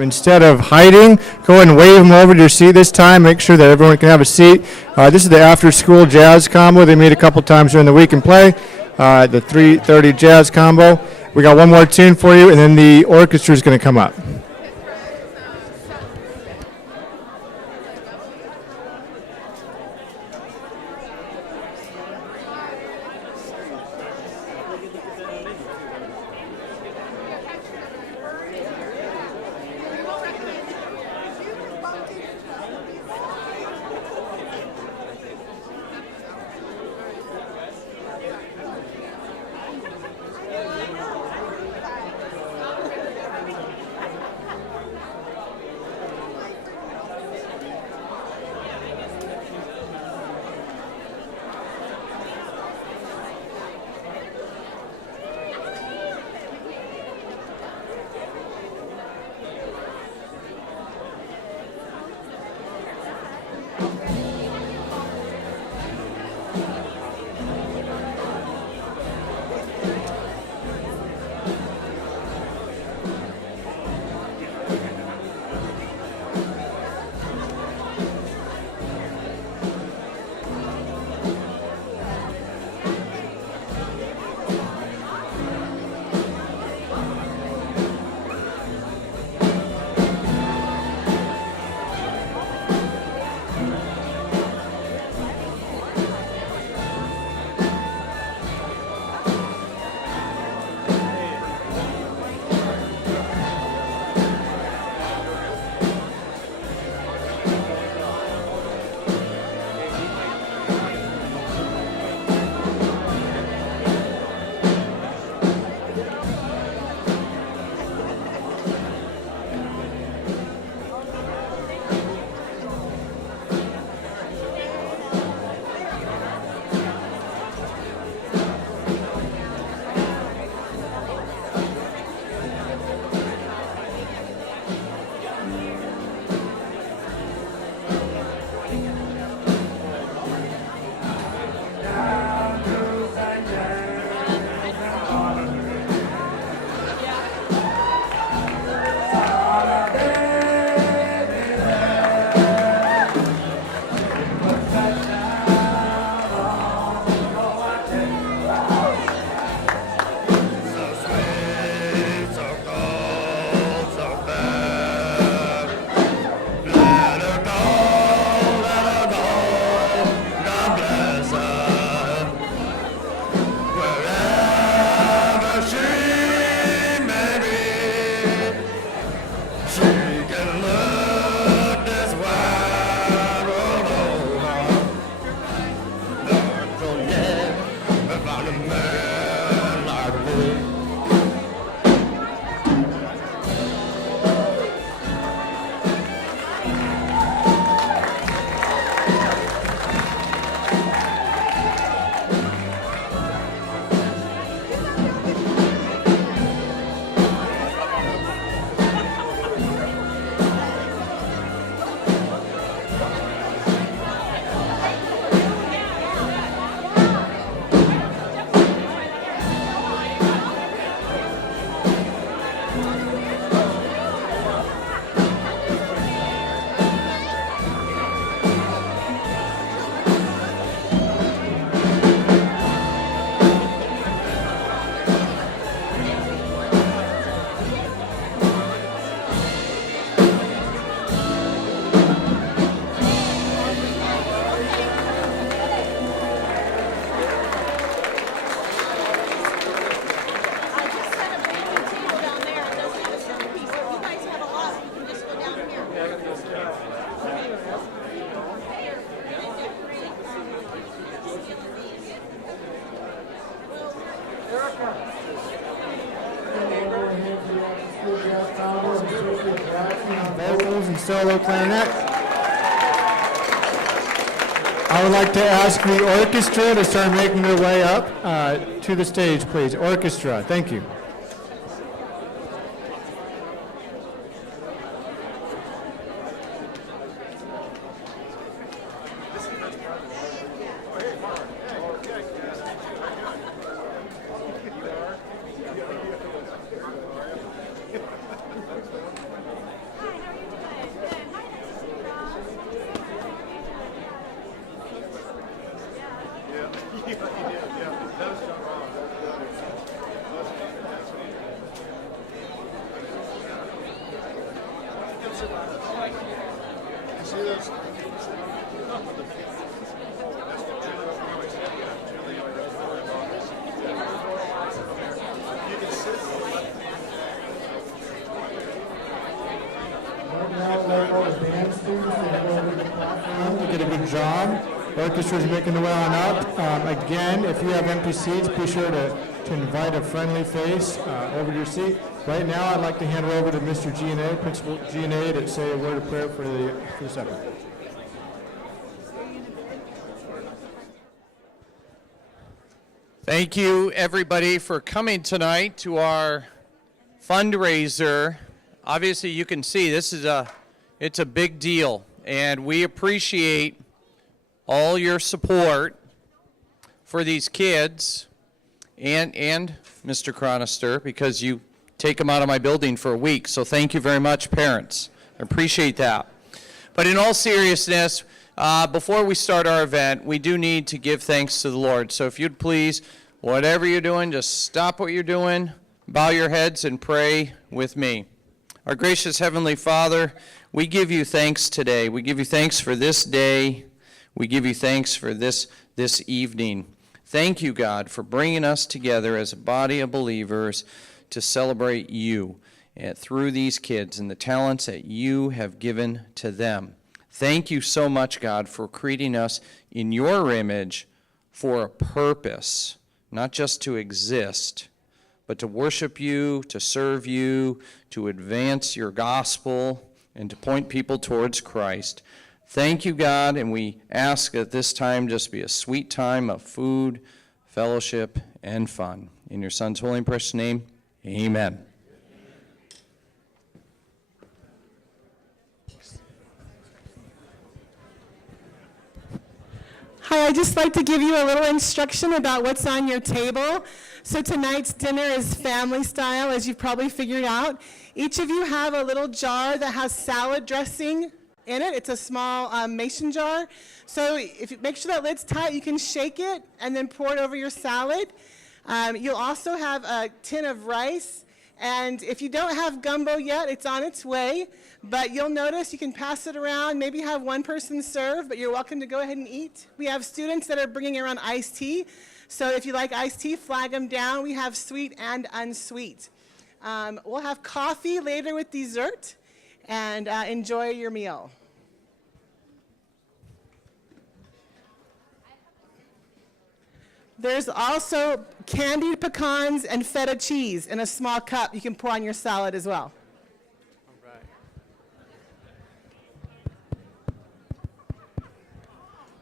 Instead of hiding, go ahead and wave them over to your seat this time. Make sure that everyone can have a seat. This is the after-school jazz combo. They meet a couple times during the week and play. The 3:30 jazz combo. We got one more tune for you, and then the orchestra is going to come up. Vocals and solo clarinet. I would like to ask the orchestra to start making their way up to the stage, please. Orchestra, thank you. Did a good job. Orchestra's making the way on up. Again, if you have empty seats, be sure to invite a friendly face over to your seat. Right now, I'd like to hand it over to Mr. G&A, Principal G&A, to say a word of prayer for the supper. Thank you, everybody, for coming tonight to our fundraiser. Obviously, you can see this is it's a big deal, and we appreciate all your support for these kids and Mr. Chronister, because you take them out of my building for a week. So thank you very much, parents. I appreciate that. But in all seriousness, before we start our event, we do need to give thanks to the Lord. So if you'd please, whatever you're doing, just stop what you're doing, bow your heads, and pray with me. Our gracious Heavenly Father, we give you thanks today. We give you thanks for this day. We give you thanks for this evening. Thank you, God, for bringing us together as a body of believers to celebrate you through these kids and the talents that you have given to them. Thank you so much, God, for creating us in your image for a purpose, not just to exist, but to worship you, to serve you, to advance your gospel, and to point people towards Christ. Thank you, God, and we ask that this time just be a sweet time of food, fellowship, and fun. In your Son's holy and precious name, amen. Hi, I'd just like to give you a little instruction about what's on your table. So tonight's dinner is family style, as you've probably figured out. Each of you have a little jar that has salad dressing in it. It's a small mason jar. So if you make sure that lid's tight, you can shake it and then pour it over your salad. You'll also have a tin of rice. And if you don't have gumbo yet, it's on its way. But you'll notice you can pass it around, maybe have one person serve, but you're welcome to go ahead and eat. We have students that are bringing around iced tea. So if you like iced tea, flag them down. We have sweet and unsweet. We'll have coffee later with dessert, and enjoy your meal. There's also candied pecans and feta cheese in a small cup you can pour on your salad as well.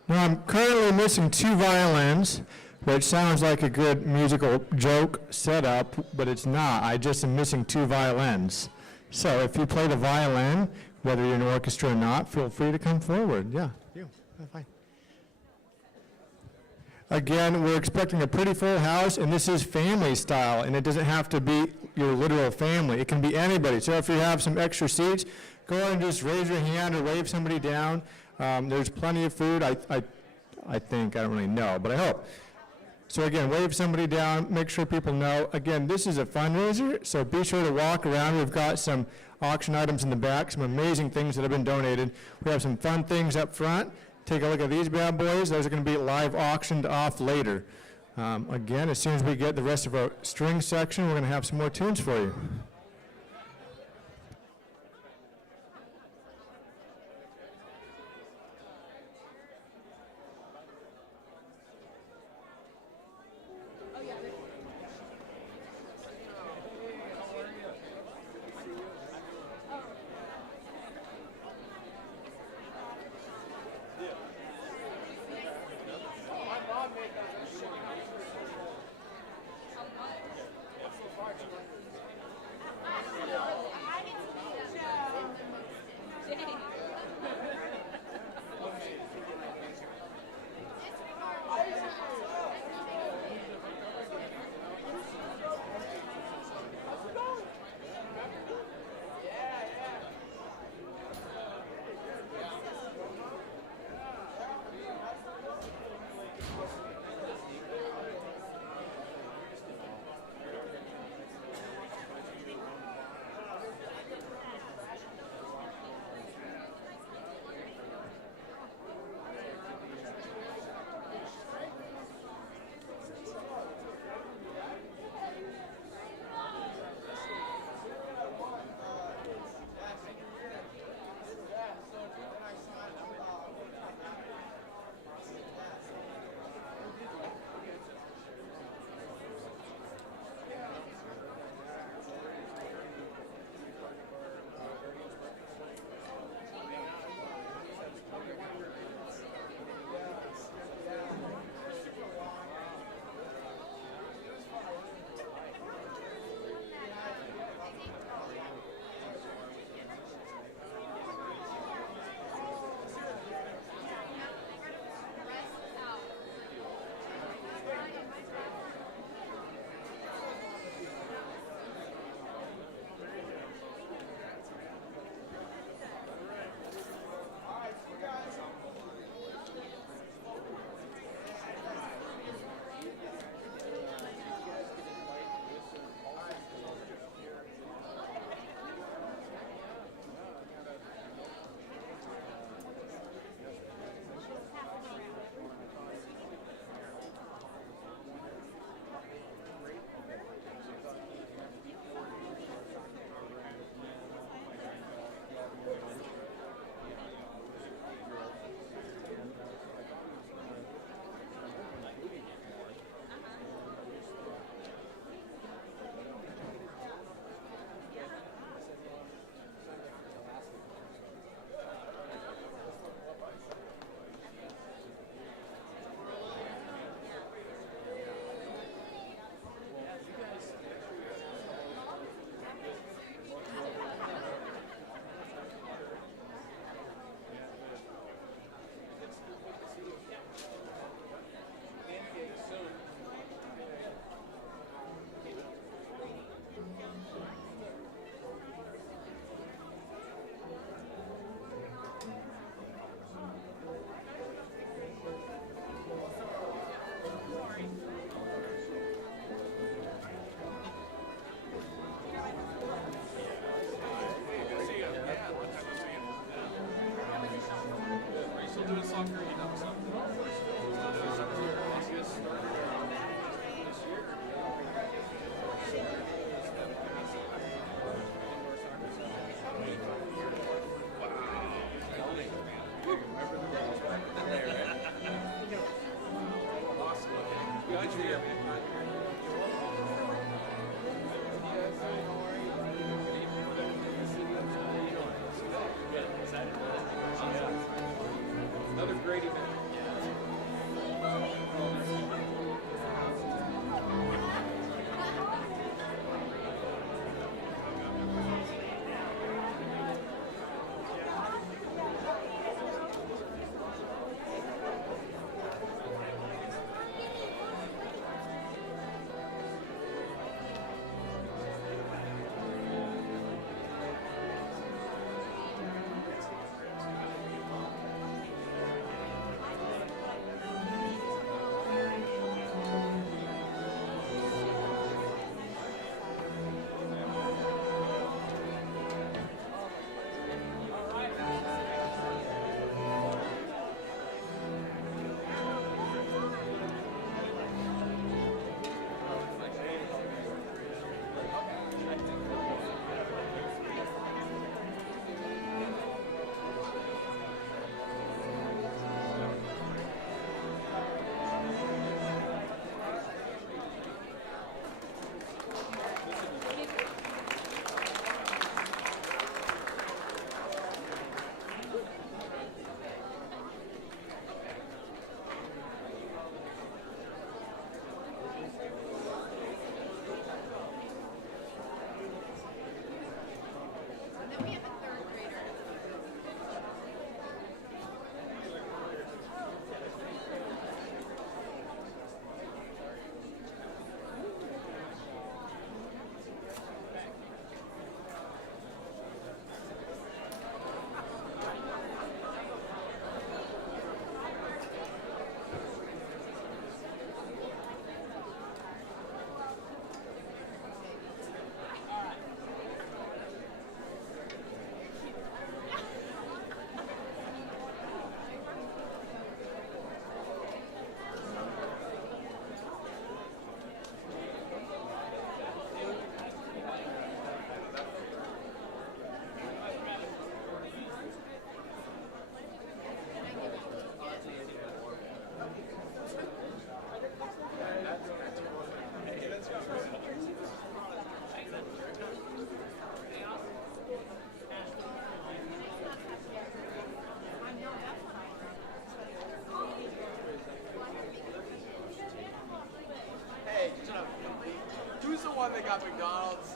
Now, I'm currently missing 2 violins, which sounds like a good musical joke setup, but it's not. I just am missing 2 violins. So if you play the violin, whether you're in an orchestra or not, feel free to come forward. Yeah, you. Fine. Again, we're expecting a pretty full house, and this is family style, and it doesn't have to be your literal family. It can be anybody. So if you have some extra seats, go ahead and just raise your hand or wave somebody down. There's plenty of food, I think. I don't really know, but I hope. So again, wave somebody down, make sure people know. Again, this is a fundraiser, so be sure to walk around. We've got some auction items in the back, some amazing things that have been donated. We have some fun things up front. Take a look at these bad boys. Those are going to be live auctioned off later. Again, as soon as we get the rest of our string section, we're going to have some more tunes for you. Another great event. Hey, shut up. Who's the one that got McDonald's?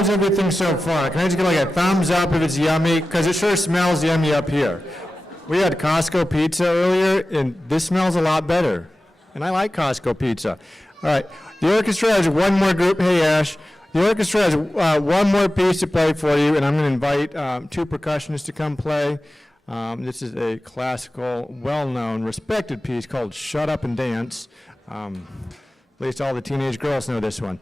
how's everything so far? Can I just get like a thumbs up if it's yummy? Because it sure smells yummy up here. We had Costco pizza earlier, and this smells a lot better. And I like Costco pizza. All right, the orchestra has one more group. Hey, Ash. The orchestra has one more piece to play for you, and I'm going to invite two percussionists to come play. This is a classical, well-known, respected piece called Shut Up and Dance. At least all the teenage girls know this one.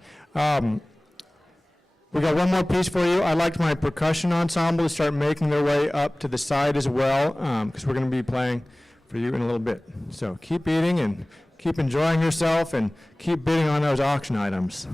We got one more piece for you. I'd like my percussion ensemble to start making their way up to the side as well, because we're going to be playing for you in a little bit. So keep eating and keep enjoying yourself and keep bidding on those auction items.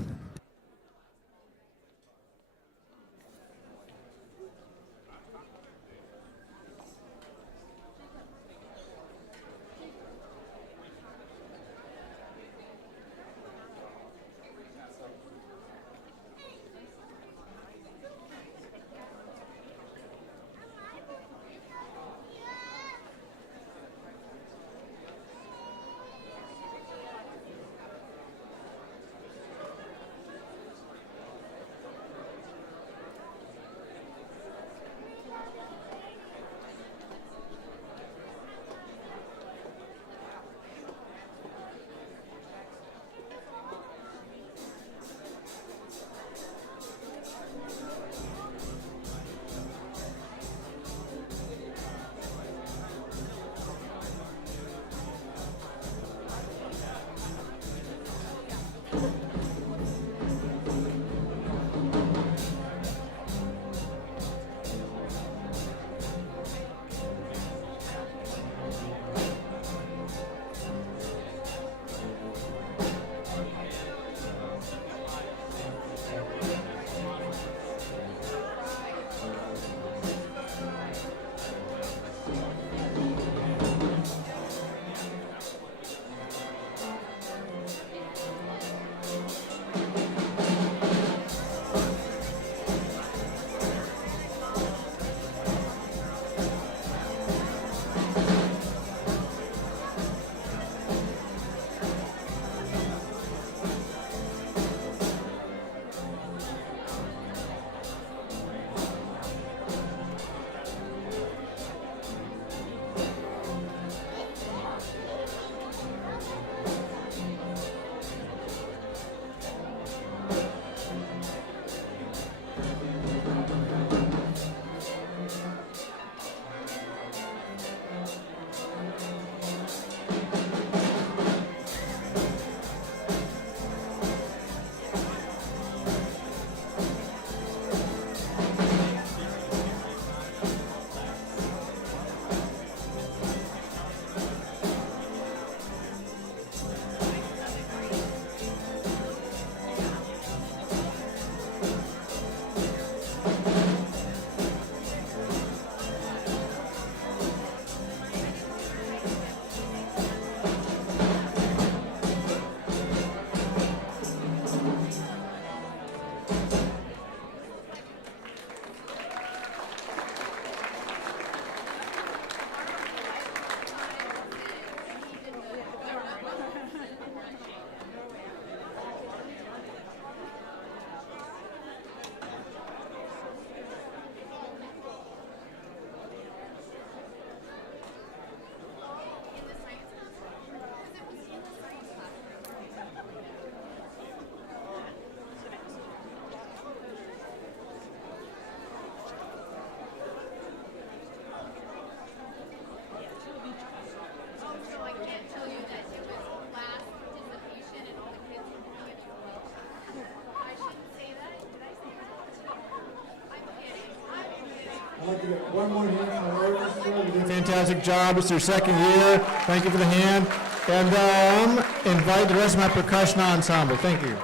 I'd like to get one more hand from the orchestra. You did a fantastic job. It's your second year. Thank you for the hand. And invite the rest of my percussion ensemble. Thank you.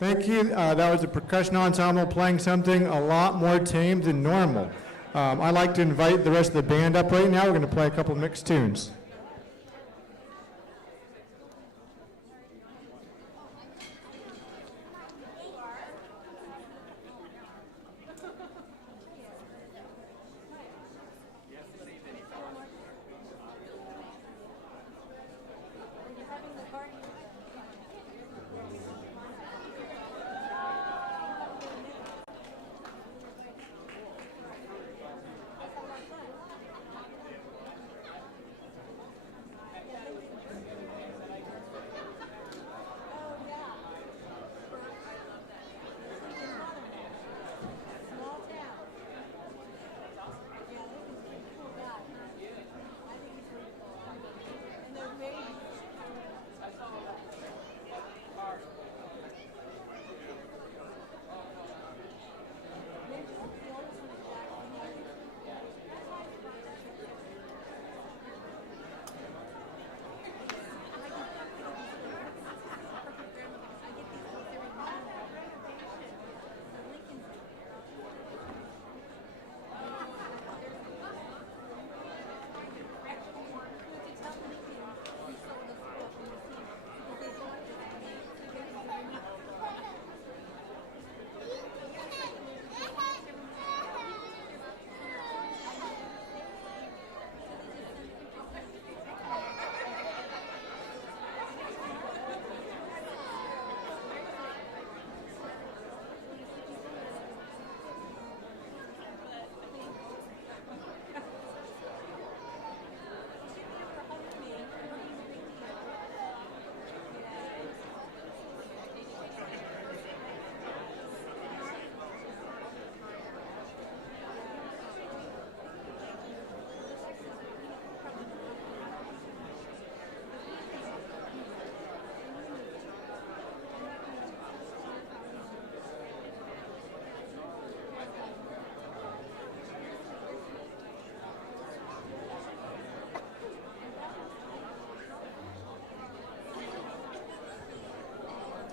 Thank you. That was a percussion ensemble playing something a lot more tame than normal. I'd like to invite the rest of the band up right now. We're going to play a couple mixed tunes.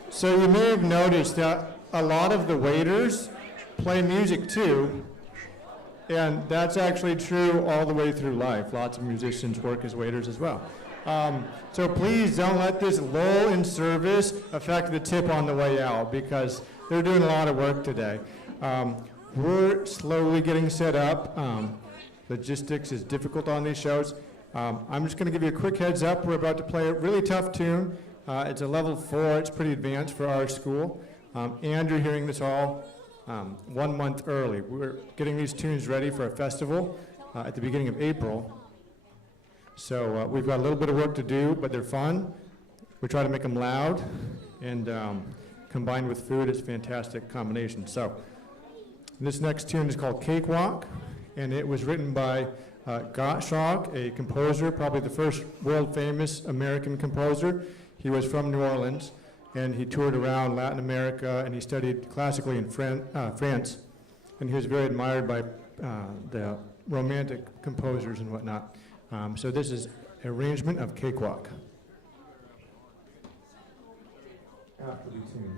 So you may have noticed that a lot of the waiters play music too, and that's actually true all the way through life. Lots of musicians work as waiters as well. So please don't let this lull in service affect the tip on the way out, because they're doing a lot of work today. We're slowly getting set up. Logistics is difficult on these shows. I'm just going to give you a quick heads up. We're about to play a really tough tune. It's a level 4. It's pretty advanced for our school. And you're hearing this all 1 month early. We're getting these tunes ready for a festival at the beginning of April. So we've got a little bit of work to do, but they're fun. We try to make them loud, and combined with food, it's a fantastic combination. So this next tune is called Cakewalk, and it was written by Gottschalk, a composer, probably the first world-famous American composer. He was from New Orleans, and he toured around Latin America, and he studied classically in France, and he was very admired by the romantic composers and whatnot. So this is an arrangement of Cakewalk. After the tune.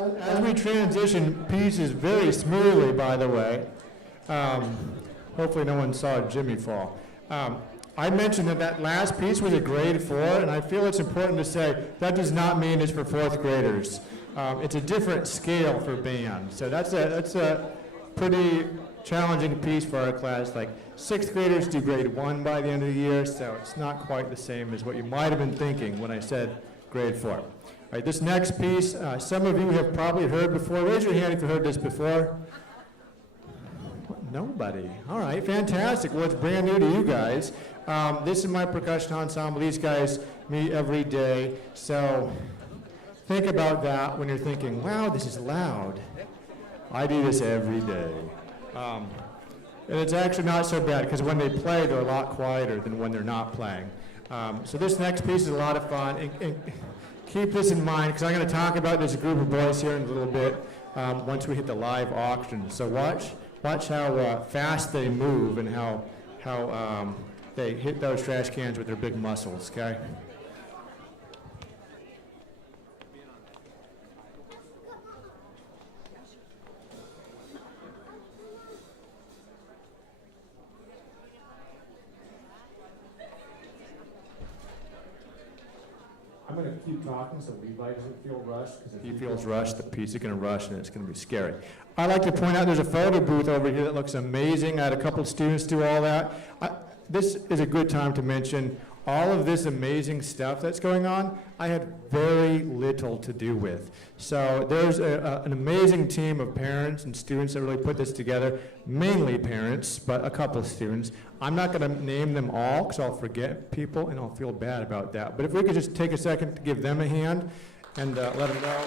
As we transition pieces very smoothly, by the way, hopefully no one saw Jimmy fall. I mentioned that that last piece was a grade 4, and I feel it's important to say that does not mean it's for 4th graders. It's a different scale for band, so that's a pretty challenging piece for our class. Like 6th graders do grade 1 by the end of the year, so it's not quite the same as what you might have been thinking when I said grade 4. All right, this next piece, some of you have probably heard before. Raise your hand if you've heard this before. Nobody. All right, fantastic. Well, it's brand new to you guys. This is my percussion ensemble. These guys meet every day, so think about that when you're thinking, wow, this is loud. I do this every day. And it's actually not so bad, because when they play, they're a lot quieter than when they're not playing. So this next piece is a lot of fun. And keep this in mind, because I'm going to talk about this group of boys here in a little bit once we hit the live auction. So watch how fast they move and how they hit those trash cans with their big muscles, okay? I'm going to keep talking so Levi doesn't feel rushed, because if he feels rushed, the piece is going to rush and it's going to be scary. I'd like to point out there's a photo booth over here that looks amazing. I had a couple students do all that. This is a good time to mention all of this amazing stuff that's going on, I had very little to do with. So there's an amazing team of parents and students that really put this together, mainly parents, but a couple of students. I'm not going to name them all because I'll forget people and I'll feel bad about that. But if we could just take a second to give them a hand and let them know.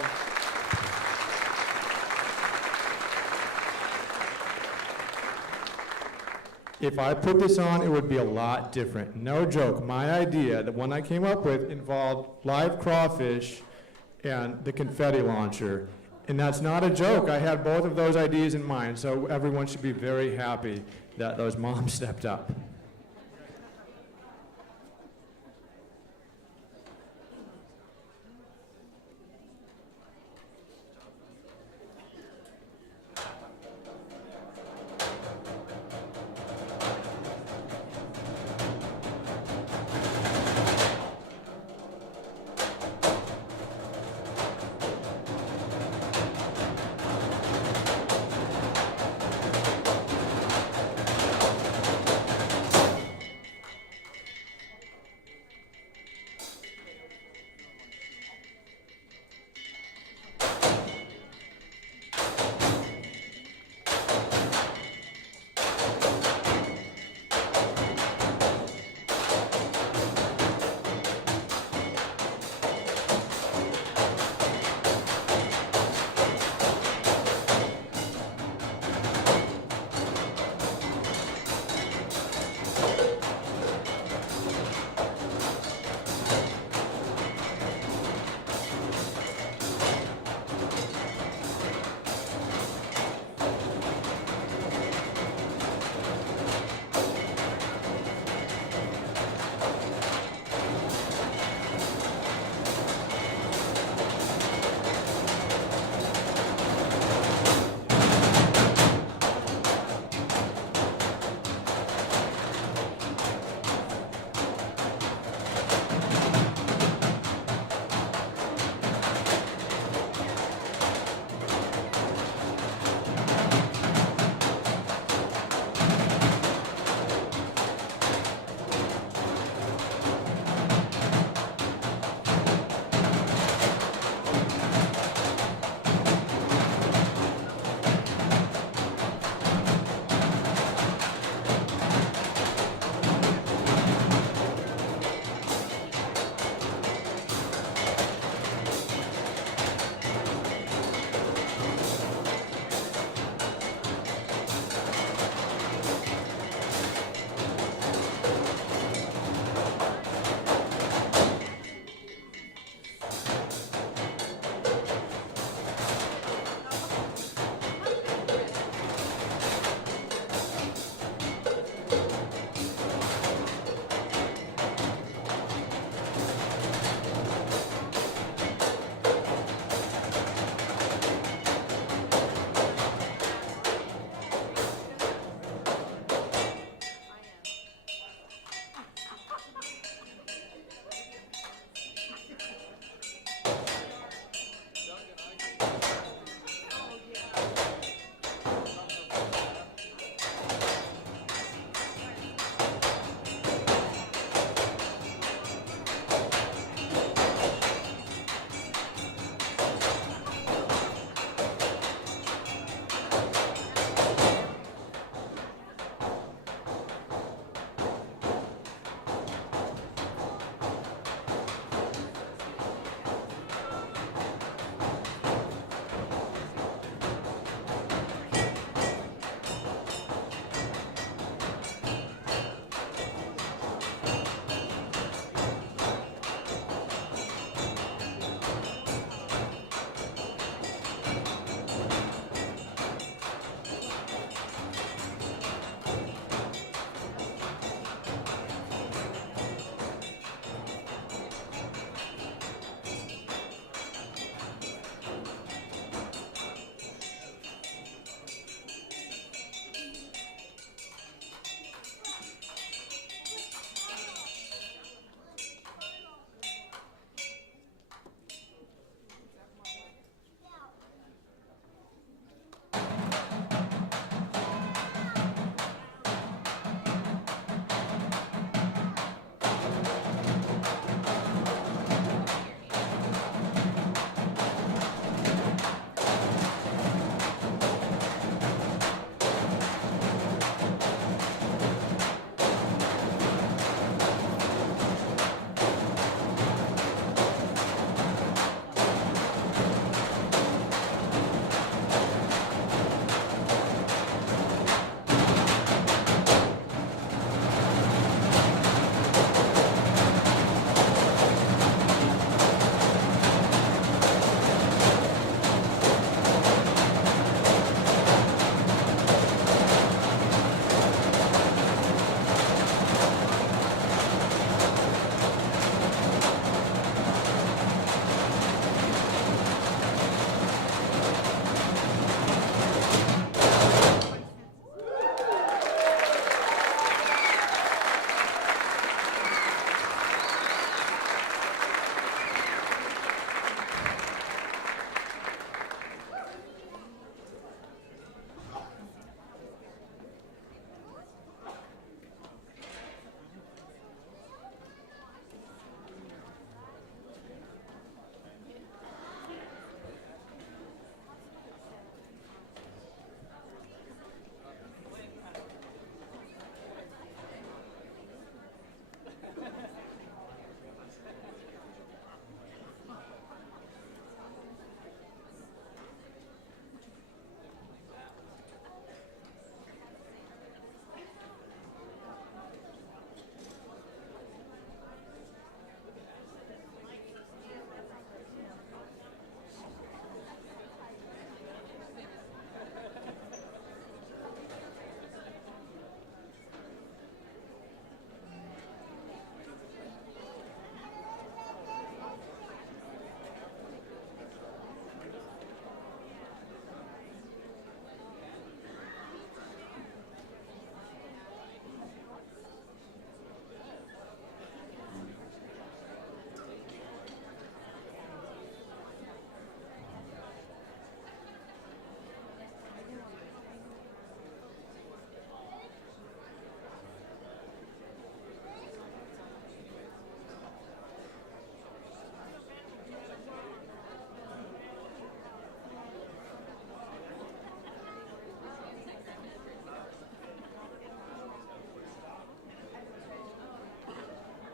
If I put this on, it would be a lot different. No joke. My idea, the one I came up with, involved live crawfish and the confetti launcher. And that's not a joke. I had both of those ideas in mind, so everyone should be very happy that those moms stepped up.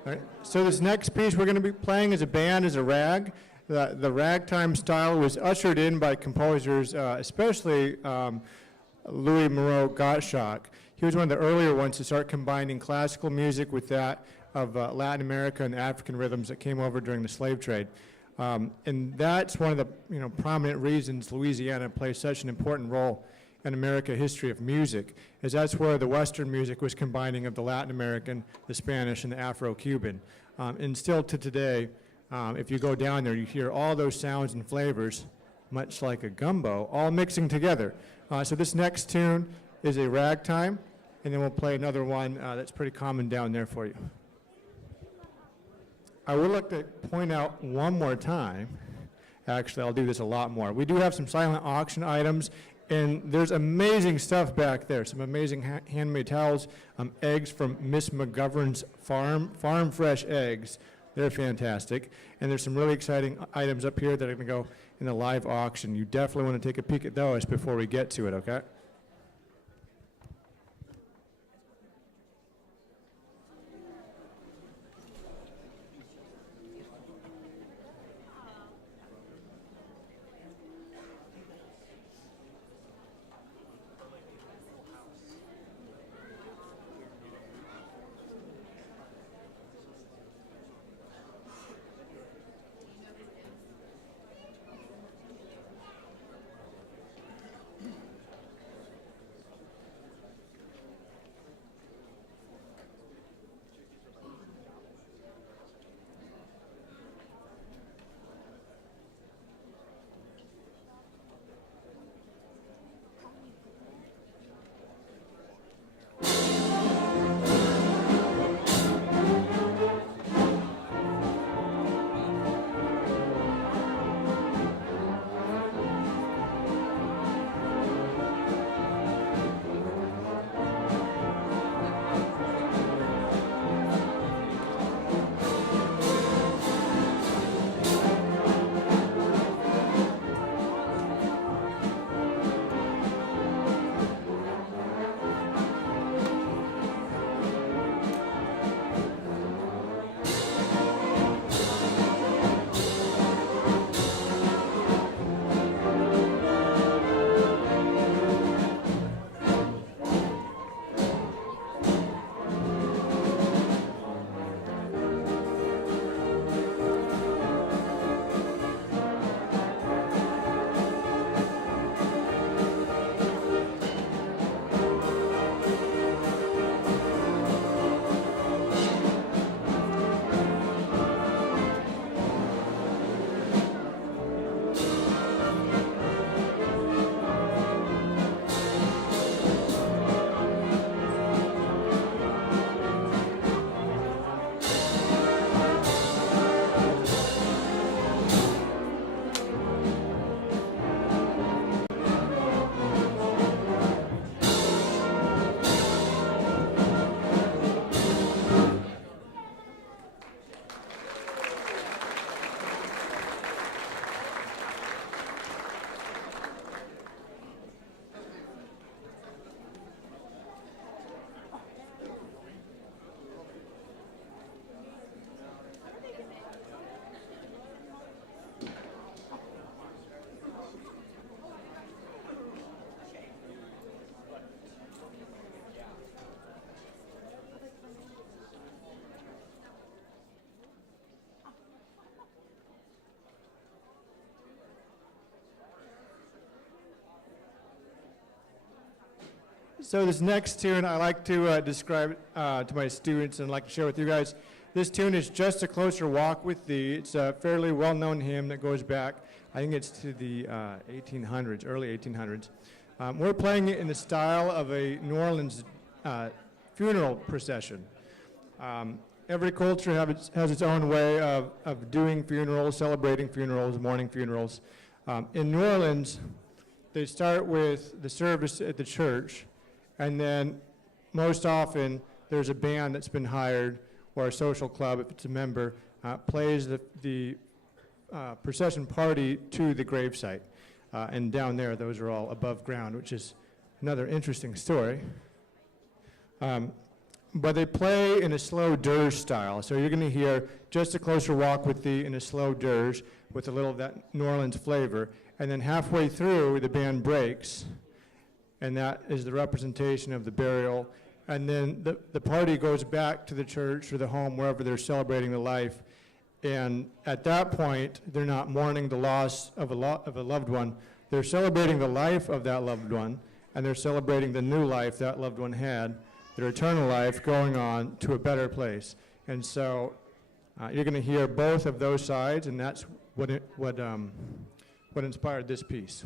All right. So this next piece we're going to be playing as a band is a rag. The ragtime style was ushered in by composers, especially Louis Moreau Gottschalk. He was one of the earlier ones to start combining classical music with that of Latin America and African rhythms that came over during the slave trade. And that's one of the prominent reasons Louisiana plays such an important role in American history of music, is that's where the Western music was combining of the Latin American, the Spanish, and the Afro-Cuban. And still to today, if you go down there, you hear all those sounds and flavors, much like a gumbo, all mixing together. So this next tune is a ragtime, and then we'll play another one that's pretty common down there for you. I would like to point out one more time, actually I'll do this a lot more. We do have some silent auction items, and there's amazing stuff back there, some amazing handmade towels, eggs from Miss McGovern's farm fresh eggs. They're fantastic. And there's some really exciting items up here that are going to go in the live auction. You definitely want to take a peek at those before we get to it, okay? So this next tune I like to describe to my students and like to share with you guys. This tune is Just a Closer Walk with Thee. It's a fairly well-known hymn that goes back, I think it's to the 1800s, early 1800s. We're playing it in the style of a New Orleans funeral procession. Every culture has its own way of doing funerals, celebrating funerals, mourning funerals. In New Orleans, they start with the service at the church, and then most often there's a band that's been hired or a social club, if it's a member, plays the procession party to the gravesite. And down there, those are all above ground, which is another interesting story. but they play in a slow dirge style. So you're going to hear Just a Closer Walk with Thee in a slow dirge with a little of that New Orleans flavor. And then halfway through, the band breaks, and that is the representation of the burial. And then the party goes back to the church or the home, wherever they're celebrating the life. And at that point, they're not mourning the loss of a loved one. They're celebrating the life of that loved one, and they're celebrating the new life that loved one had, their eternal life going on to a better place. And so you're going to hear both of those sides, and that's what inspired this piece.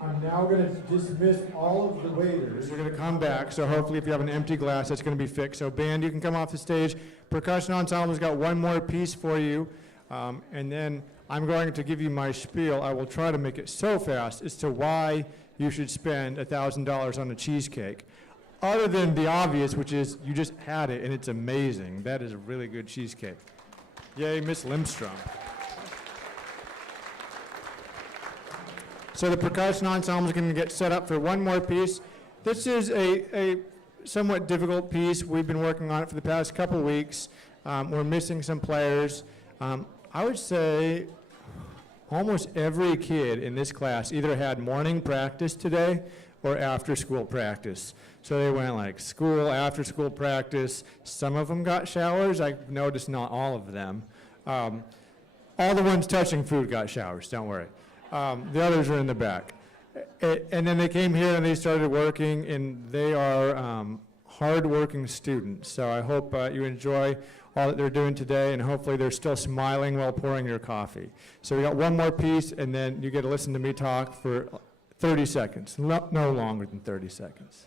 I'm now going to dismiss all of the waiters. We're going to come back, so hopefully if you have an empty glass, that's going to be fixed. So band, you can come off the stage. Percussion ensemble's got one more piece for you, and then I'm going to give you my spiel. I will try to make it so fast as to why you should spend $1,000 on a cheesecake. other than the obvious, which is you just had it and it's amazing. That is a really good cheesecake. Yay, Miss Limstrom. So the percussion ensemble is going to get set up for one more piece. This is a somewhat difficult piece. We've been working on it for the past couple weeks. We're missing some players. I would say almost every kid in this class either had morning practice today or after school practice. So they went like school, after school practice. Some of them got showers. I've noticed not all of them. All the ones touching food got showers, don't worry. The others are in the back. And then they came here and they started working, and they are hard-working students. So I hope you enjoy all that they're doing today, and hopefully they're still smiling while pouring your coffee. So we got one more piece, and then you get to listen to me talk for 30 seconds, no longer than 30 seconds.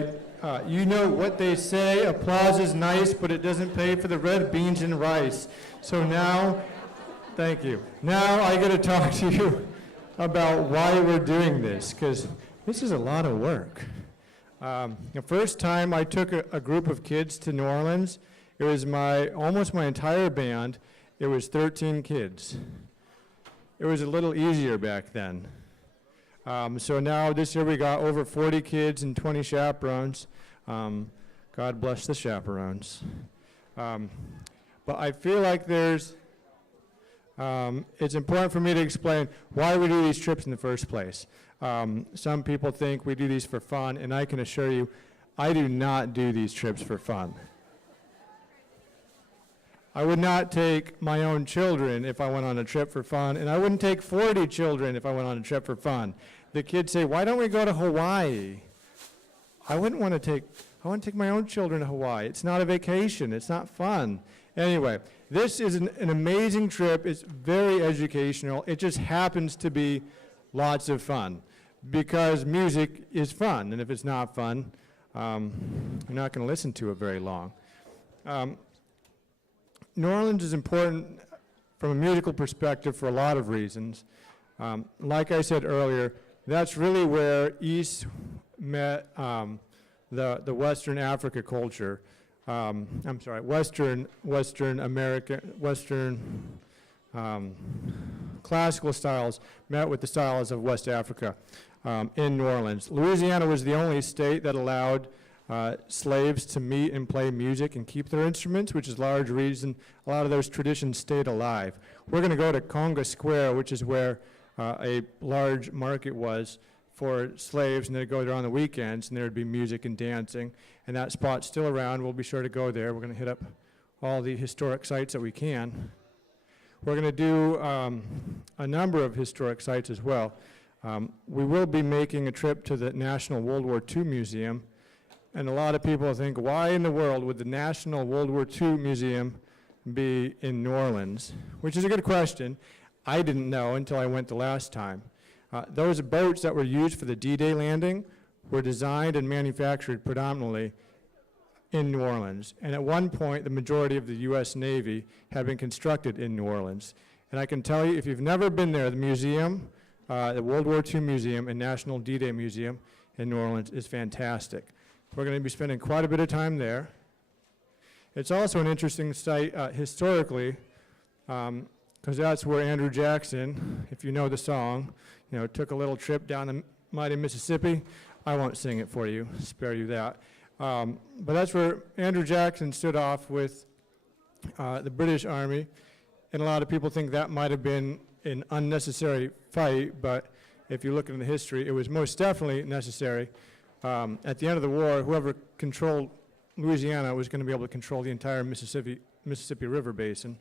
tonight. You know what they say, applause is nice, but it doesn't pay for the red beans and rice. So now, thank you. Now I get to talk to you about why we're doing this, because this is a lot of work. The first time I took a group of kids to New Orleans, it was almost my entire band. It was 13 kids. It was a little easier back then. So now this year we got over 40 kids and 20 chaperones. God bless the chaperones. But I feel like it's important for me to explain why we do these trips in the first place. Some people think we do these for fun, and I can assure you, I do not do these trips for fun. I would not take my own children if I went on a trip for fun, and I wouldn't take 40 children if I went on a trip for fun. The kids say, why don't we go to Hawaii? I wouldn't want to take my own children to Hawaii. It's not a vacation. It's not fun. Anyway, this is an amazing trip. It's very educational. It just happens to be lots of fun because music is fun, and if it's not fun, you're not going to listen to it very long. New Orleans is important from a musical perspective for a lot of reasons. Like I said earlier, that's really where East met the Western Africa culture. Western classical styles met with the styles of West Africa in New Orleans. Louisiana was the only state that allowed slaves to meet and play music and keep their instruments, which is a large reason a lot of those traditions stayed alive. We're going to go to Conga Square, which is where a large market was for slaves, and they'd go there on the weekends, and there'd be music and dancing, and that spot's still around. We'll be sure to go there. We're going to hit up all the historic sites that we can. We're going to do a number of historic sites as well. We will be making a trip to the National World War II Museum. And a lot of people think, why in the world would the National World War II Museum be in New Orleans? Which is a good question. I didn't know until I went the last time. Those boats that were used for the D-Day landing were designed and manufactured predominantly in New Orleans. And at one point, the majority of the U.S. Navy had been constructed in New Orleans. And I can tell you, if you've never been there, the museum, the World War II Museum and National D-Day Museum in New Orleans is fantastic. We're going to be spending quite a bit of time there. It's also an interesting site historically, because that's where Andrew Jackson, if you know the song, took a little trip down the mighty Mississippi. I won't sing it for you, spare you that. But that's where Andrew Jackson stood off with the British Army, and a lot of people think that might have been an unnecessary fight, but if you look into the history, it was most definitely necessary. At the end of the war, whoever controlled Louisiana was going to be able to control the entire Mississippi River basin.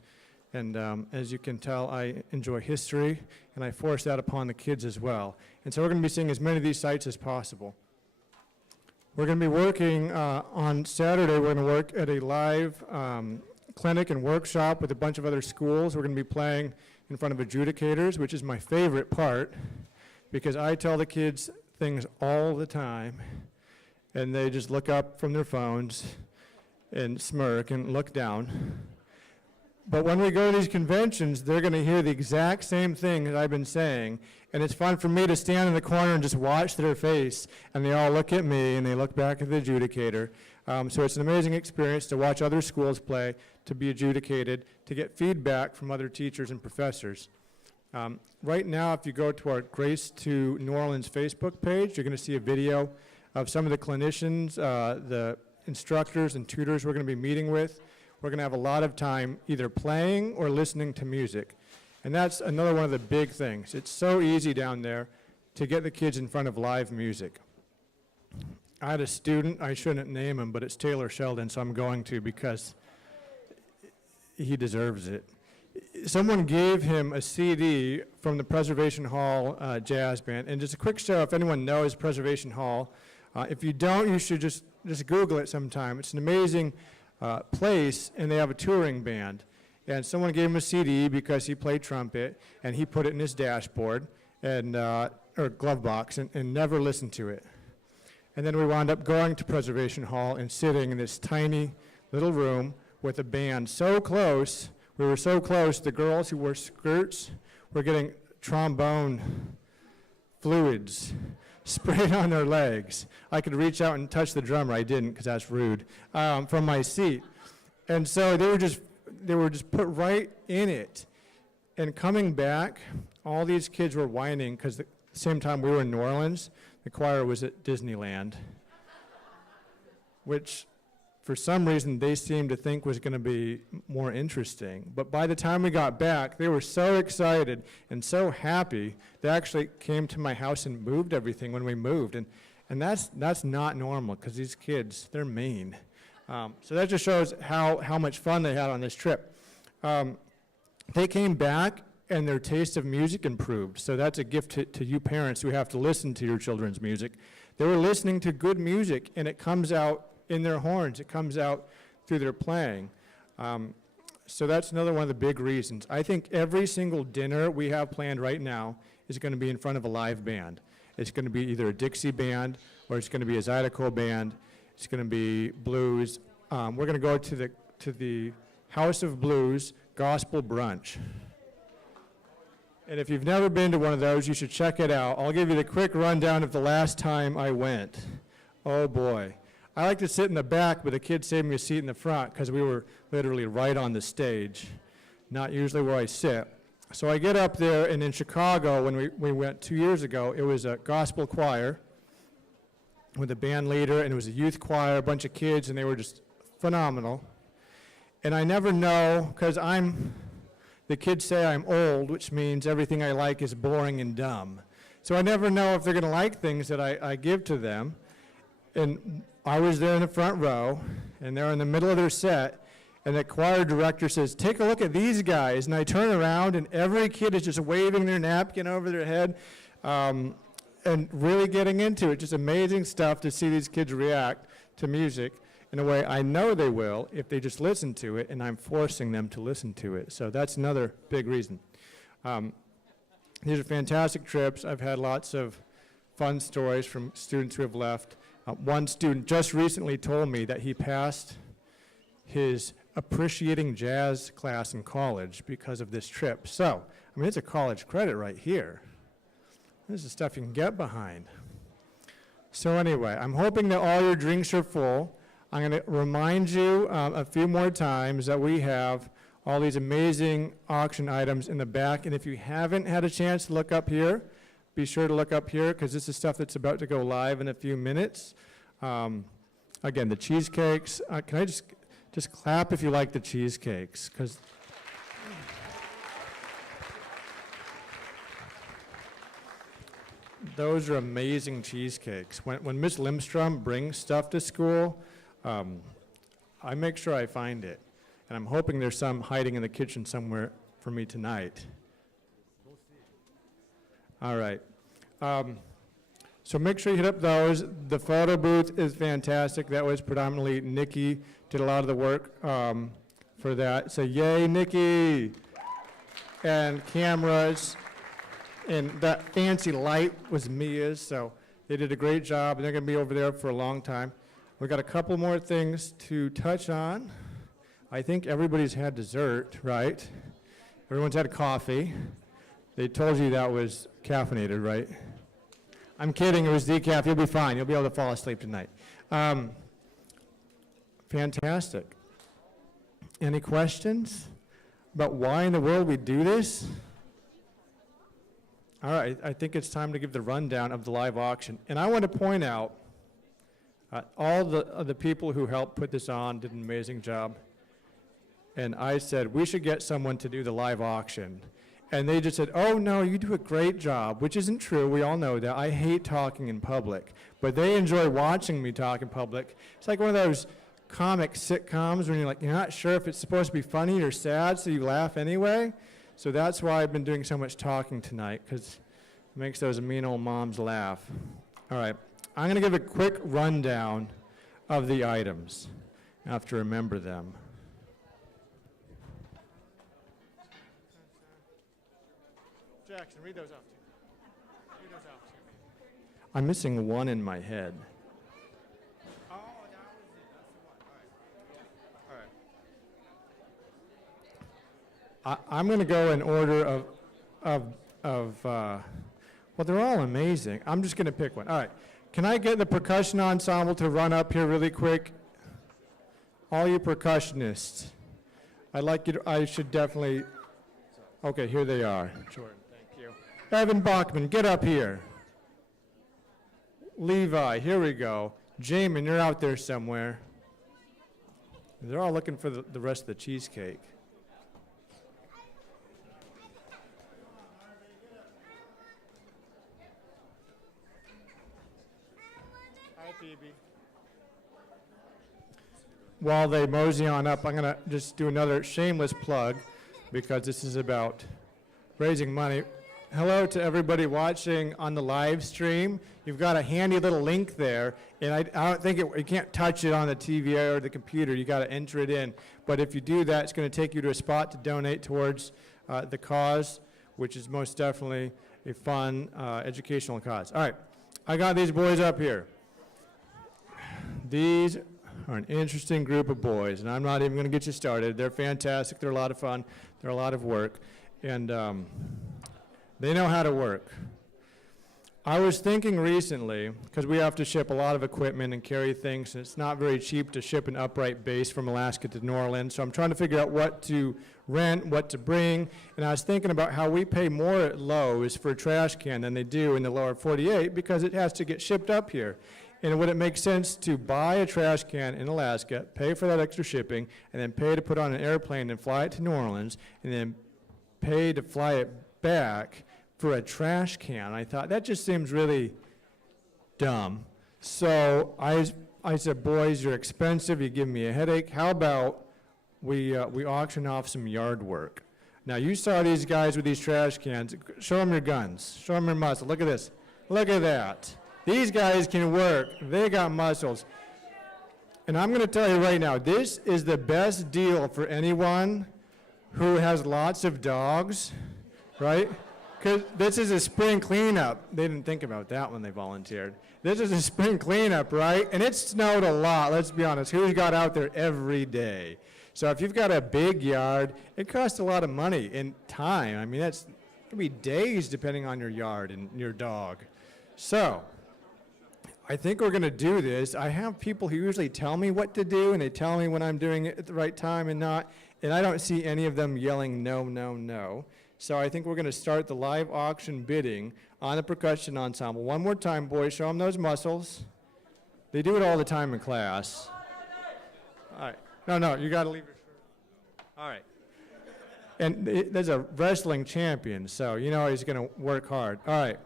And as you can tell, I enjoy history, and I force that upon the kids as well. And so we're going to be seeing as many of these sites as possible. We're going to be working on Saturday. We're going to work at a live clinic and workshop with a bunch of other schools. We're going to be playing in front of adjudicators, which is my favorite part, because I tell the kids things all the time, and they just look up from their phones and smirk and look down. But when we go to these conventions, they're going to hear the exact same thing that I've been saying, and it's fun for me to stand in the corner and just watch their face, and they all look at me, and they look back at the adjudicator. So it's an amazing experience to watch other schools play, to be adjudicated, to get feedback from other teachers and professors. Right now, if you go to our Grace to New Orleans Facebook page, you're going to see a video of some of the clinicians, the instructors and tutors we're going to be meeting with. We're going to have a lot of time either playing or listening to music. And that's another one of the big things. It's so easy down there to get the kids in front of live music. I had a student, I shouldn't name him, but it's Taylor Sheldon, so I'm going to because he deserves it. Someone gave him a CD from the Preservation Hall Jazz Band, and just a quick show if anyone knows Preservation Hall. If you don't, you should just Google it sometime. It's an amazing place, and they have a touring band. And someone gave him a CD because he played trumpet, and he put it in his dashboard and or glove box and never listened to it. And then we wound up going to Preservation Hall and sitting in this tiny little room with a band so close. We were so close, the girls who wore skirts were getting trombone fluids sprayed on their legs. I could reach out and touch the drummer. I didn't because that's rude, from my seat. And so they were just put right in it. And coming back, all these kids were whining because the same time we were in New Orleans, the choir was at Disneyland, which for some reason they seemed to think was going to be more interesting. But by the time we got back, they were so excited and so happy, they actually came to my house and moved everything when we moved. And that's not normal because these kids, they're mean. So that just shows how much fun they had on this trip. They came back and their taste of music improved. So that's a gift to you parents who have to listen to your children's music. They were listening to good music and it comes out in their horns. It comes out through their playing. So that's another one of the big reasons. I think every single dinner we have planned right now is going to be in front of a live band. It's going to be either a Dixie band or it's going to be a Zydeco band. It's going to be blues. We're going to go to the House of Blues Gospel Brunch. And if you've never been to one of those, you should check it out. I'll give you the quick rundown of the last time I went. Oh boy. I like to sit in the back, but the kids saved me a seat in the front because we were literally right on the stage, not usually where I sit. So I get up there, and in Chicago, when we went 2 years ago, it was a gospel choir with a band leader, and it was a youth choir, a bunch of kids, and they were just phenomenal. And I never know, because the kids say I'm old, which means everything I like is boring and dumb. So I never know if they're going to like things that I give to them. And I was there in the front row, and they're in the middle of their set, and the choir director says, "Take a look at these guys." And I turn around, and every kid is just waving their napkin over their head and really getting into it. Just amazing stuff to see these kids react to music in a way I know they will if they just listen to it, and I'm forcing them to listen to it. So that's another big reason. These are fantastic trips. I've had lots of fun stories from students who have left. One student just recently told me that he passed his appreciating jazz class in college because of this trip. So, I mean, it's a college credit right here. This is stuff you can get behind. So anyway, I'm hoping that all your drinks are full. I'm going to remind you a few more times that we have all these amazing auction items in the back. And if you haven't had a chance to look up here, be sure to look up here because this is stuff that's about to go live in a few minutes. Again, the cheesecakes. Can I just clap if you like the cheesecakes? Because those are amazing cheesecakes. When Miss Limstrom brings stuff to school, I make sure I find it. And I'm hoping there's some hiding in the kitchen somewhere for me tonight. All right. So make sure you hit up those. The photo booth is fantastic. That was predominantly Nikki did a lot of the work for that. So yay, Nikki! And cameras. And that fancy light was Mia's, so they did a great job, and they're going to be over there for a long time. We've got a couple more things to touch on. I think everybody's had dessert, right? Everyone's had coffee. They told you that was caffeinated, right? I'm kidding, it was decaf. You'll be fine. You'll be able to fall asleep tonight. Fantastic. Any questions about why in the world we do this? All right, I think it's time to give the rundown of the live auction. And I want to point out all the people who helped put this on did an amazing job. And I said, we should get someone to do the live auction. And they just said, oh, no, you do a great job, which isn't true. We all know that. I hate talking in public. But they enjoy watching me talk in public. It's like one of those comic sitcoms when you're not sure if it's supposed to be funny or sad, so you laugh anyway. So that's why I've been doing so much talking tonight, because it makes those mean old moms laugh. All right, I'm going to give a quick rundown of the items. I have to remember them. Jackson, read those off to me. Read those off to me. I'm missing one in my head. I'm going to go in order well, they're all amazing. I'm just going to pick one. All right. Can I get the percussion ensemble to run up here really quick? All you percussionists. I'd like you to, I should definitely, okay, here they are. Jordan, thank you. Evan Bachman, get up here. Levi, here we go. Jamin, you're out there somewhere. They're all looking for the rest of the cheesecake. Hi, Phoebe. While they mosey on up, I'm going to just do another shameless plug because this is about raising money. Hello to everybody watching on the live stream. You've got a handy little link there, and I don't think you can't touch it on the TV or the computer. You got to enter it in. But if you do that, it's going to take you to a spot to donate towards the cause, which is most definitely a fun educational cause. All right, I got these boys up here. These are an interesting group of boys, and I'm not even going to get you started. They're fantastic. They're a lot of fun. They're a lot of work, and they know how to work. I was thinking recently, because we have to ship a lot of equipment and carry things, and it's not very cheap to ship an upright base from Alaska to New Orleans, so I'm trying to figure out what to rent, what to bring, and I was thinking about how we pay more at Lowe's for a trash can than they do in the lower 48 because it has to get shipped up here. And would it make sense to buy a trash can in Alaska, pay for that extra shipping, and then pay to put on an airplane and fly it to New Orleans, and then pay to fly it back for a trash can? I thought, that just seems really dumb. So I said, boys, you're expensive, you give me a headache. How about we auction off some yard work? Now, you saw these guys with these trash cans. Show them your guns. Show them your muscle. Look at this. Look at that. These guys can work. They got muscles. And I'm going to tell you right now, this is the best deal for anyone who has lots of dogs, right? Because this is a spring cleanup. They didn't think about that when they volunteered. This is a spring cleanup, right? And it snowed a lot, let's be honest. Who's got out there every day? So if you've got a big yard, it costs a lot of money and time. I mean, it could be days depending on your yard and your dog. So I think we're going to do this. I have people who usually tell me what to do, and they tell me when I'm doing it at the right time and not, and I don't see any of them yelling no, no, no. So I think we're going to start the live auction bidding on the percussion ensemble. One more time, boys, show them those muscles. They do it all the time in class. All right. No, you got to leave your shirt. All right. And there's a wrestling champion, so you know he's going to work hard. All right.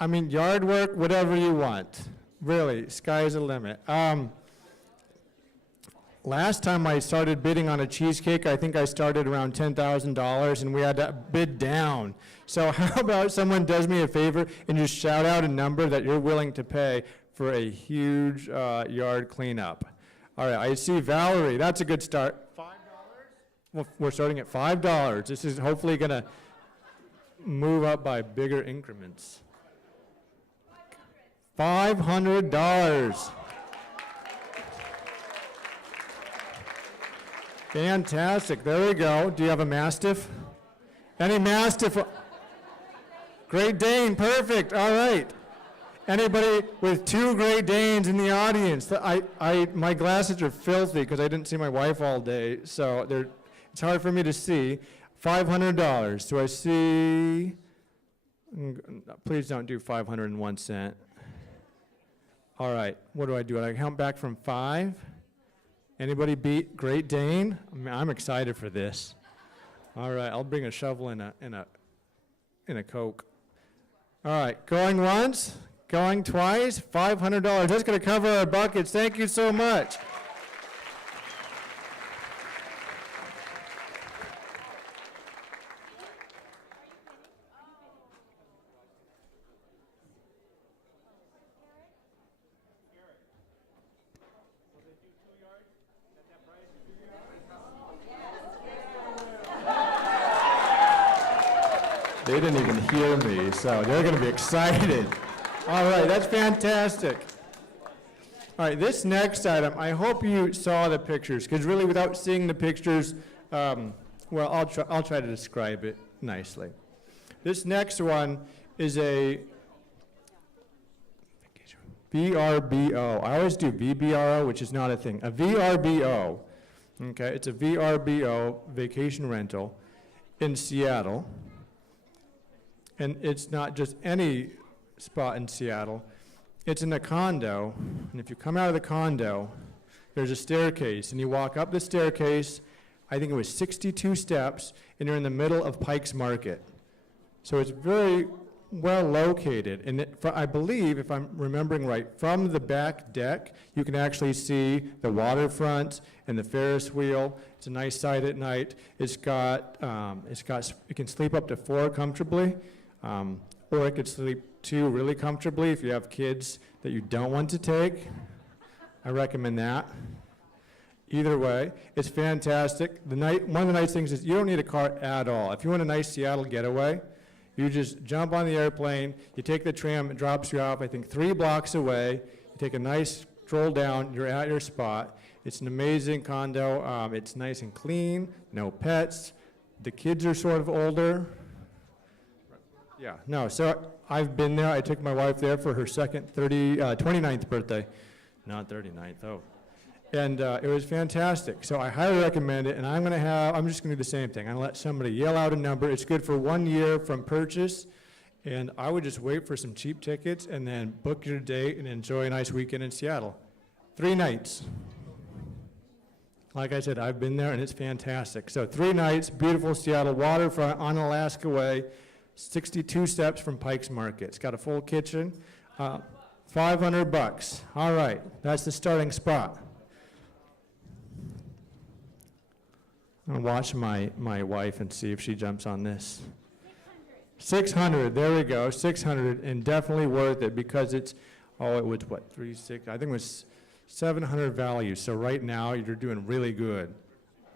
I mean, yard work, whatever you want. Really, sky's the limit. Last time I started bidding on a cheesecake, I think I started around $10,000, and we had to bid down. So how about someone does me a favor and just shout out a number that you're willing to pay for a huge yard cleanup? All right, I see Valerie. That's a good start. $5? Well, we're starting at $5. This is hopefully going to move up by bigger increments. $500. Fantastic. There we go. Do you have a Mastiff? Any Mastiff? Great Dane. Perfect. All right. Anybody with 2 Great Danes in the audience? My glasses are filthy because I didn't see my wife all day, so it's hard for me to see. $500. Do I see? Please don't do 501 cents. All right. What do? I count back from 5? Anybody beat Great Dane? I'm excited for this. All right. I'll bring a shovel and a Coke. All right. Going once. Going twice. $500. That's going to cover our buckets. Thank you so much. They didn't even hear me, so they're going to be excited. All right, that's fantastic. All right, this next item, I hope you saw the pictures, because really without seeing the pictures, well, I'll try to describe it nicely. This next one is a VRBO. I always do VBRO, which is not a thing. A VRBO, okay, it's a VRBO, vacation rental, in Seattle. And it's not just any spot in Seattle. It's in a condo, and if you come out of the condo, there's a staircase, and you walk up the staircase, I think it was 62 steps, and you're in the middle of Pike's Market. So it's very well located, and I believe, if I'm remembering right, from the back deck, you can actually see the waterfront and the Ferris wheel. It's a nice sight at night. It can sleep up to 4 comfortably, or it could sleep 2 really comfortably if you have kids that you don't want to take. I recommend that. Either way, it's fantastic. One of the nice things is you don't need a car at all. If you want a nice Seattle getaway, you just jump on the airplane, you take the tram, it drops you off, I think 3 blocks away. You take a nice stroll down, you're at your spot. It's an amazing condo. It's nice and clean, no pets. The kids are sort of older. Yeah, no, so I've been there. I took my wife there for her second 29th birthday. Not 39th, oh. And it was fantastic. So I highly recommend it, and I'm just gonna do the same thing. I'm gonna let somebody yell out a number. It's good for 1 year from purchase, and I would just wait for some cheap tickets and then book your date and enjoy a nice weekend in Seattle. 3 nights. Like I said, I've been there, and it's fantastic. So 3 nights, beautiful Seattle waterfront on Alaska Way, 62 steps from Pike's Market. It's got a full kitchen, $500. All right, that's the starting spot. I'm gonna watch my wife and see if she jumps on this. 600, there we go, 600, and definitely worth it because it was what, 360, I think it was 700 value. So right now you're doing really good.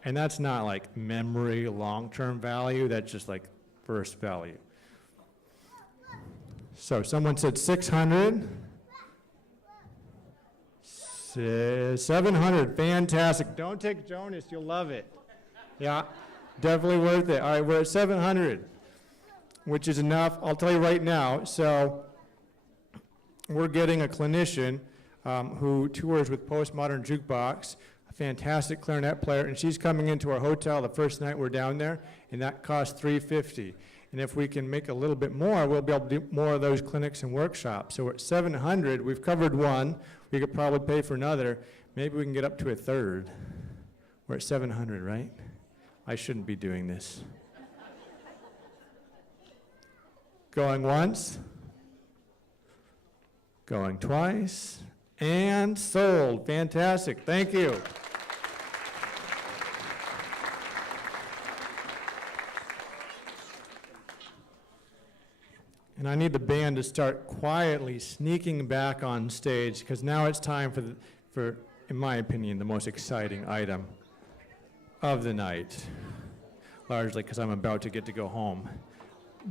And that's not like memory long-term value, that's just like first value. So someone said 600. 700, fantastic. Don't take Jonas, you'll love it. Yeah, definitely worth it. All right, we're at 700, which is enough. I'll tell you right now. So we're getting a clinician who tours with Postmodern Jukebox, a fantastic clarinet player, and she's coming into our hotel the first night we're down there, and that costs $350. And if we can make a little bit more, we'll be able to do more of those clinics and workshops. So we're at 700. We've covered 1. We could probably pay for another. Maybe we can get up to a third. We're at 700, right? I shouldn't be doing this. Going once. Going twice. And sold. Fantastic. Thank you. And I need the band to start quietly sneaking back on stage because now it's time for, in my opinion, the most exciting item of the night, largely because I'm about to get to go home,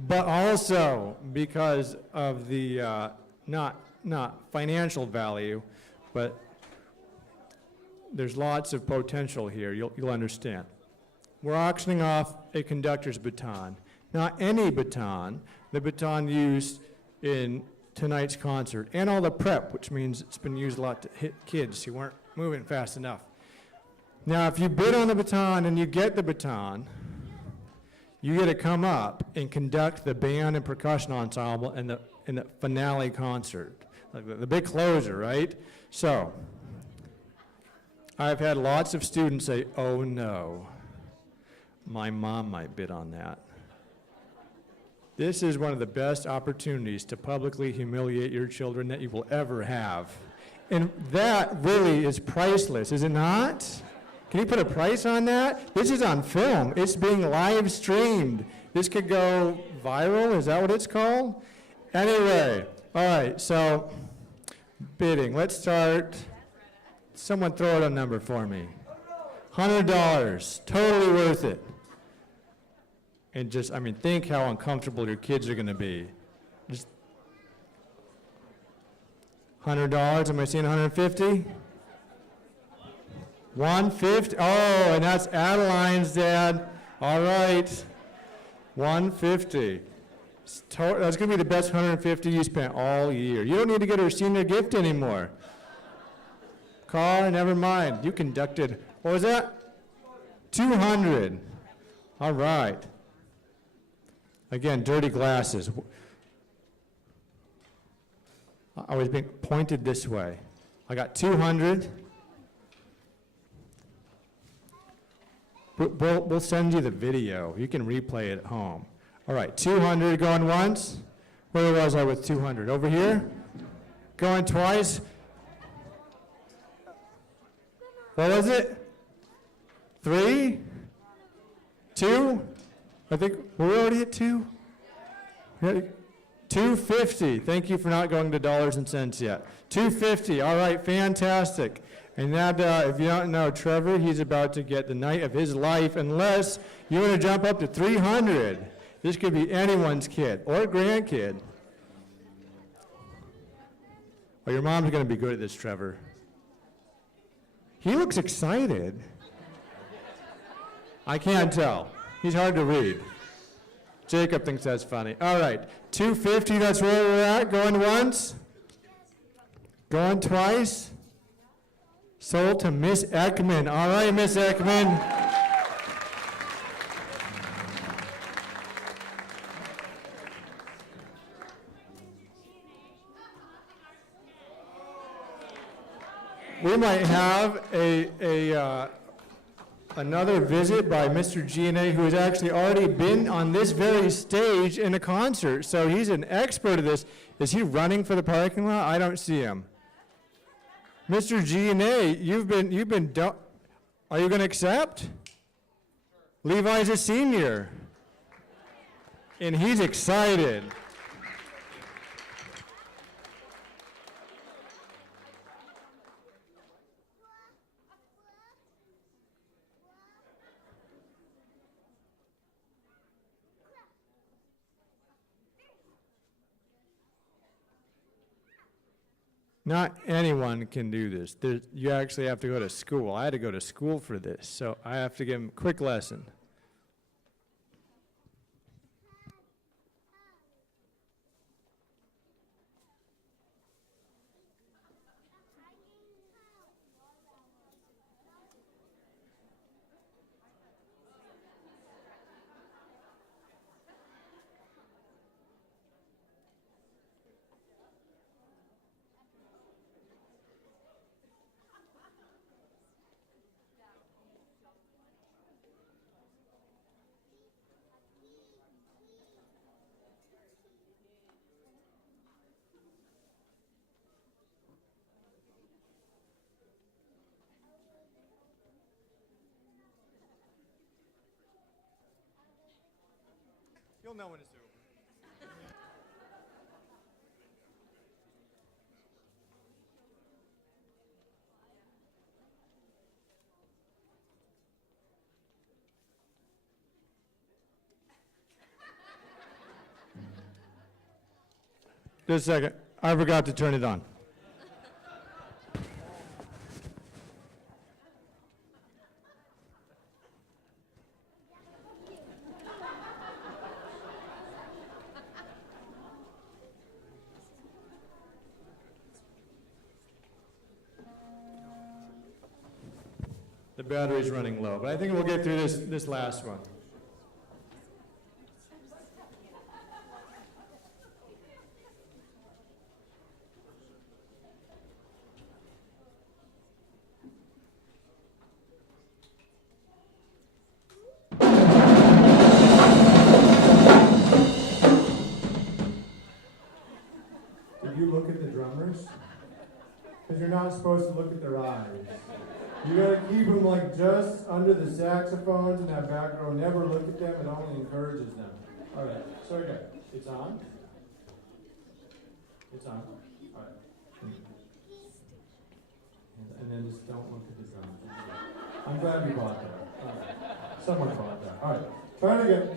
but also because of the not financial value, but there's lots of potential here. You'll understand. We're auctioning off a conductor's baton. Not any baton, the baton used in tonight's concert, and all the prep, which means it's been used a lot to hit kids who weren't moving fast enough. Now, if you bid on the baton and you get the baton, you get to come up and conduct the band and percussion ensemble in the finale concert, like the big closer, right? So, I've had lots of students say, "Oh no, my mom might bid on that." This is one of the best opportunities to publicly humiliate your children that you will ever have. And that really is priceless, is it not? Can you put a price on that? This is on film. It's being live streamed. This could go viral, is that what it's called? Anyway, all right, so bidding. Let's start. Someone throw out a number for me. $100, totally worth it. And just, think how uncomfortable your kids are gonna be. Just $100. Am I seeing 150? 150. Oh, and that's Adeline's dad. All right. 150. That's going to be the best 150 you spent all year. You don't need to get her senior gift anymore. Car, never mind. You conducted, what was that? 200. All right. Again, dirty glasses. I was being pointed this way. I got 200. We'll send you the video. You can replay it at home. All right, 200 going once. Where was I with 200? Over here? Going twice. What was it? 3? 2? I think we're already at 2. 250. Thank you for not going to dollars and cents yet. 250. All right, fantastic. And that, if you don't know Trevor, he's about to get the night of his life, unless you want to jump up to 300. This could be anyone's kid or grandkid. Well, your mom's going to be good at this, Trevor. He looks excited. I can't tell. He's hard to read. Jacob thinks that's funny. All right, 250, that's where we're at. Going once. Going twice. Sold to Miss Ekman. All right, Miss Ekman. We might have another visit by Mr. G&A, who has actually already been on this very stage in a concert, so he's an expert at this. Is he running for the parking lot? I don't see him. Mr. G&A, are you going to accept? Levi's a senior, and he's excited. Not anyone can do this. You actually have to go to school. I had to go to school for this, so I have to give him a quick lesson. You'll know when it's over. Just a second. I forgot to turn it on. The battery's running low, but I think we'll get through this last one. Did you look at the drummers? Because you're not supposed to look at their eyes. You gotta keep them like just under the saxophones in that back row. Never look at them, it only encourages them. All right, so okay, it's on. It's on. All right. And then just don't look at the drums. I'm glad you bought that. All right. Someone bought that. All right, try it again.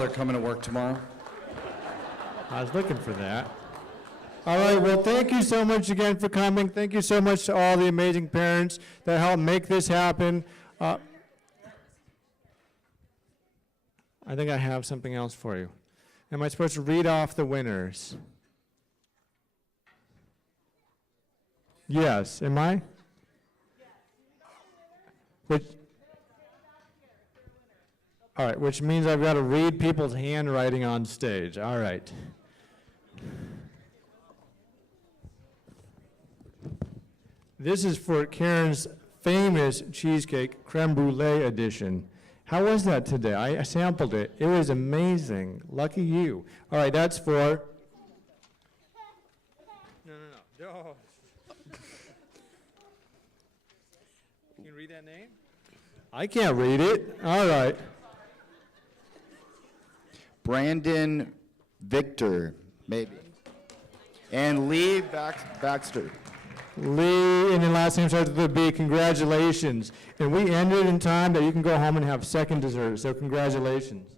father coming to work tomorrow? I was looking for that. All right, well, thank you so much again for coming. Thank you so much to all the amazing parents that helped make this happen. I think I have something else for you. Am I supposed to read off the winners? Yes, am I? All right, which means I've got to read people's handwriting on stage. All right. This is for Karen's famous cheesecake creme brulee edition. How was that today? I sampled it. It was amazing. Lucky you. All right, that's for... No. Can you read that name? I can't read it. All right. Brandon Victor, maybe. And Lee Baxter. Lee, and your last name starts with a B. Congratulations. And we ended in time that you can go home and have second dessert, so congratulations.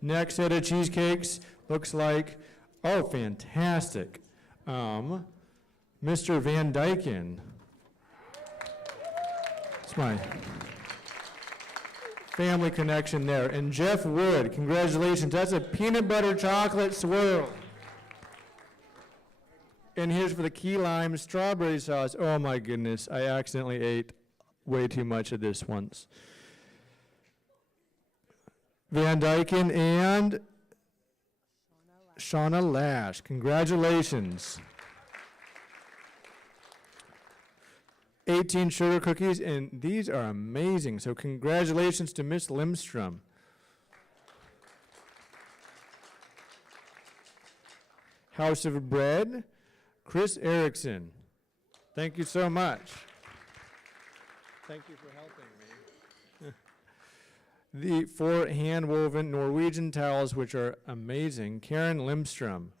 Next set of cheesecakes looks like, oh, fantastic. Mr. Van Dyken. It's my family connection there. And Jeff Wood, congratulations. That's a peanut butter chocolate swirl. And here's for the key lime strawberry sauce. Oh my goodness, I accidentally ate way too much of this once. Van Dyken and Shauna Lash, congratulations. 18 sugar cookies, and these are amazing. So congratulations to Miss Limstrom. House of Bread, Chris Erickson. Thank you so much. Thank you for helping me. The 4 hand-woven Norwegian towels, which are amazing, Karen Limstrom.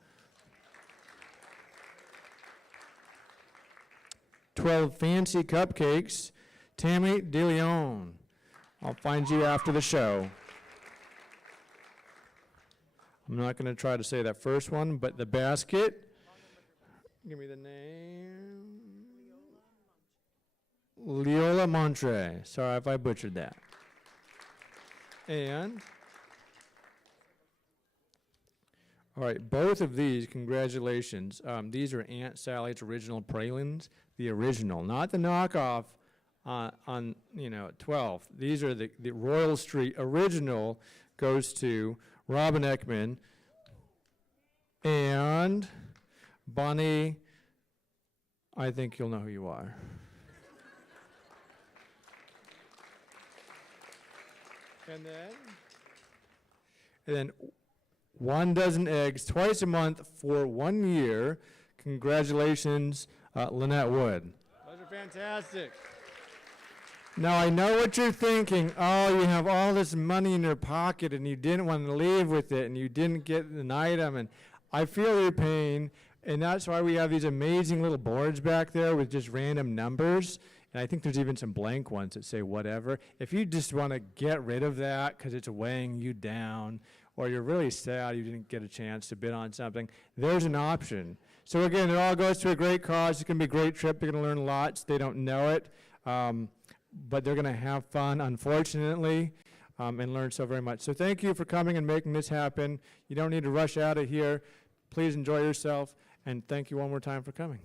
12 fancy cupcakes, Tammy DeLeon. I'll find you after the show. I'm not going to try to say that first one, but the basket, give me the name. Leola Montre. Sorry if I butchered that. And, all right, both of these, congratulations. These are Aunt Sally's original pralines, the original, not the knockoff on 12th. These are the Royal Street original, goes to Robin Ekman and Bonnie. I think you'll know who you are. And then 1 dozen eggs twice a month for 1 year. Congratulations, Lynette Wood. Those are fantastic. Now, I know what you're thinking. Oh, you have all this money in your pocket and you didn't want to leave with it and you didn't get an item. And I feel your pain. And that's why we have these amazing little boards back there with just random numbers. And I think there's even some blank ones that say whatever. If you just want to get rid of that because it's weighing you down, or you're really sad you didn't get a chance to bid on something, there's an option. So again, it all goes to a great cause. It's going to be a great trip. They're going to learn lots. They don't know it, but they're going to have fun, unfortunately, and learn so very much. So thank you for coming and making this happen. You don't need to rush out of here. Please enjoy yourself, and thank you one more time for coming.